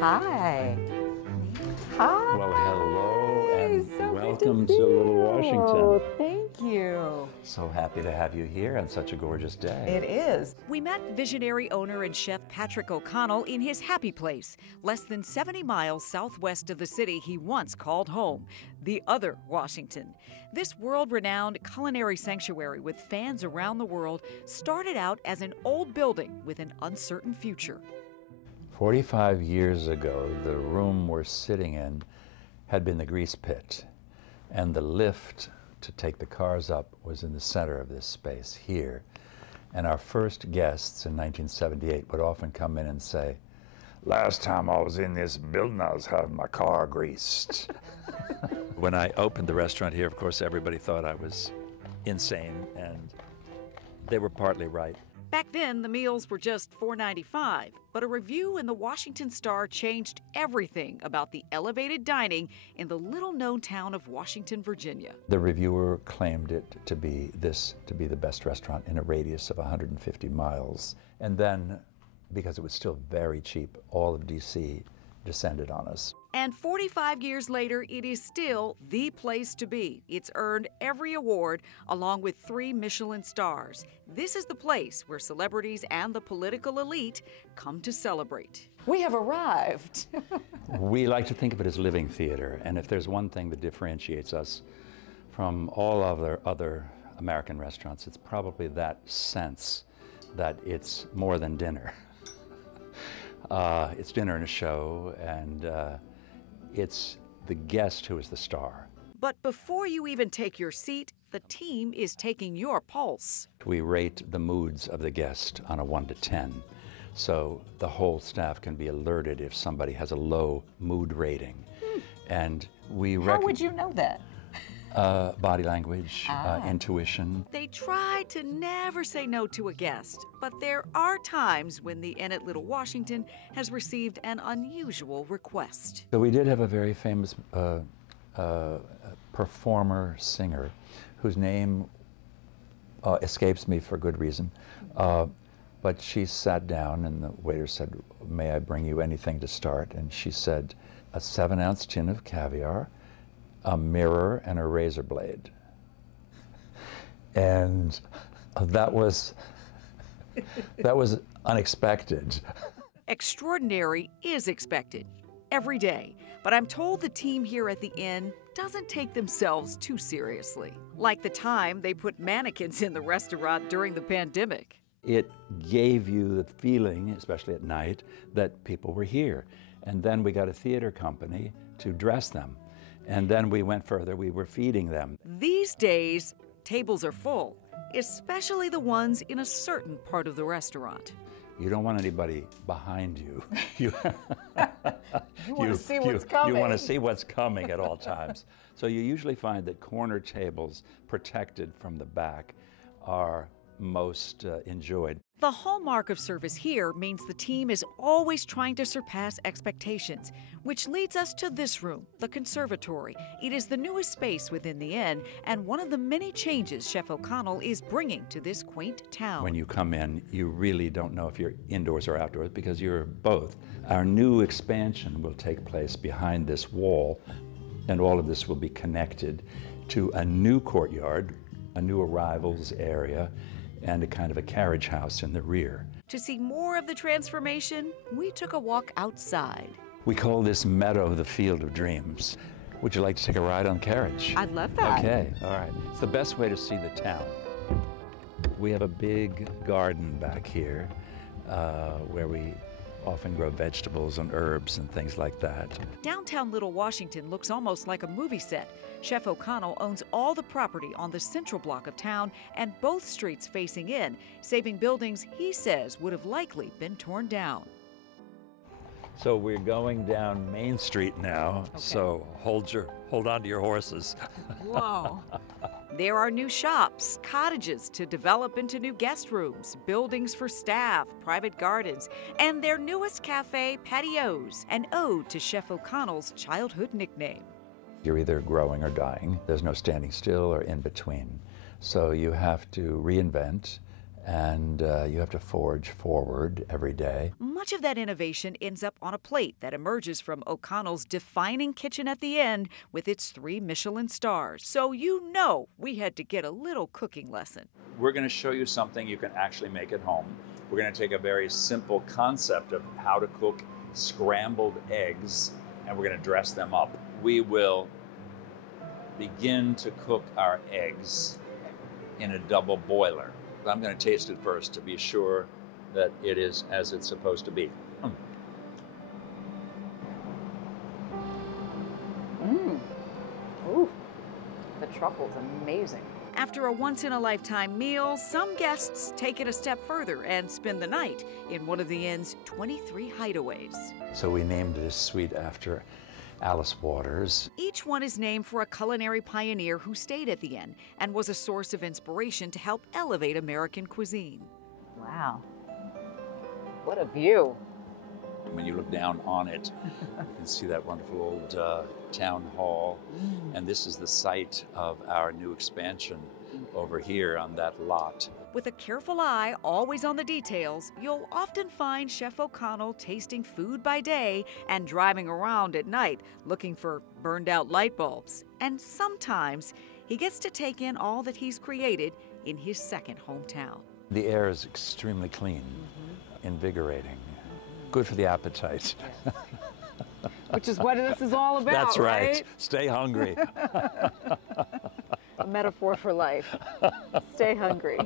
Hi. Hi. Well, hello and So welcome good to to see Little you. Washington. Thank you. So happy to have you here on such a gorgeous day. It is. We met visionary owner and chef Patrick O'Connell in his happy place, less than 70 miles southwest of the city he once called home, the other Washington. This world-renowned culinary sanctuary with fans around the world started out as an old building with an uncertain future. 45 years ago, the room we're sitting in had been the grease pit, and the lift to take the cars up was in the center of this space here. And our first guests in 1978 would often come in and say, "Last time I was in this building, I was having my car greased." When I opened the restaurant here, of course, everybody thought I was insane, and they were partly right. Back then, the meals were just $4.95, but a review in the Washington Star changed everything about the elevated dining in the little-known town of Washington, Virginia. The reviewer claimed it to be the best restaurant in a radius of 150 miles. And then, because it was still very cheap, all of DC descended on us. And 45 years later, it is still the place to be. It's earned every award, along with 3 Michelin stars. This is the place where celebrities and the political elite come to celebrate. We have arrived. We like to think of it as living theater, and if there's one thing that differentiates us from all other American restaurants, it's probably that sense that it's more than dinner. It's dinner and a show, and it's the guest who is the star. But before you even take your seat, the team is taking your pulse. We rate the moods of the guest on a 1 to 10, so the whole staff can be alerted if somebody has a low mood rating. And we How would you know that? body language, intuition. They try to never say no to a guest, but there are times when the Inn at Little Washington has received an unusual request. So we did have a very famous performer, singer, whose name escapes me for good reason. But she sat down and the waiter said, "May I bring you anything to start?" And she said, "A 7-ounce tin of caviar, a mirror, and a razor blade." And that was unexpected. Extraordinary is expected every day, but I'm told the team here at the Inn doesn't take themselves too seriously, like the time they put mannequins in the restaurant during the pandemic. It gave you the feeling, especially at night, that people were here. And then we got a theater company to dress them. And then we went further, we were feeding them. These days, tables are full, especially the ones in a certain part of the restaurant. You don't want anybody behind you. You want to see what's coming. You want to see what's coming at all times. So you usually find that corner tables protected from the back are most enjoyed. The hallmark of service here means the team is always trying to surpass expectations, which leads us to this room, the conservatory. It is the newest space within the Inn and one of the many changes Chef O'Connell is bringing to this quaint town. When you come in, you really don't know if you're indoors or outdoors because you're both. Our new expansion will take place behind this wall, and all of this will be connected to a new courtyard, a new arrivals area, and a kind of a carriage house in the rear. To see more of the transformation, we took a walk outside. We call this meadow the Field of Dreams. Would you like to take a ride on the carriage? I'd love that. Okay, all right. It's the best way to see the town. We have a big garden back here where we often grow vegetables and herbs and things like that. Downtown Little Washington looks almost like a movie set. Chef O'Connell owns all the property on the central block of town and both streets facing in, saving buildings he says would have likely been torn down. So we're going down Main Street now, so hold on to your horses. Whoa. There are new shops, cottages to develop into new guest rooms, buildings for staff, private gardens, and their newest cafe, Patios, an ode to Chef O'Connell's childhood nickname. You're either growing or dying. There's no standing still or in between. So you have to reinvent and you have to forge forward every day. Much of that innovation ends up on a plate that emerges from O'Connell's defining kitchen at the end with its 3 Michelin stars. So you know we had to get a little cooking lesson. We're going to show you something you can actually make at home. We're going to take a very simple concept of how to cook scrambled eggs, and we're going to dress them up. We will begin to cook our eggs in a double boiler. I'm going to taste it first to be sure that it is as it's supposed to be. Ooh, the truffle's amazing. After a once-in-a-lifetime meal, some guests take it a step further and spend the night in one of the inn's 23 hideaways. So we named this suite after Alice Waters. Each one is named for a culinary pioneer who stayed at the inn and was a source of inspiration to help elevate American cuisine. Wow. What a view. When you look down on it, you can see that wonderful old town hall. And this is the site of our new expansion over here on that lot. With a careful eye always on the details, you'll often find Chef O'Connell tasting food by day and driving around at night looking for burned out light bulbs. And sometimes he gets to take in all that he's created in his second hometown. The air is extremely clean, invigorating, good for the appetite. Yes. Which is what this is all about. That's right. Stay hungry. A metaphor for life. Stay hungry.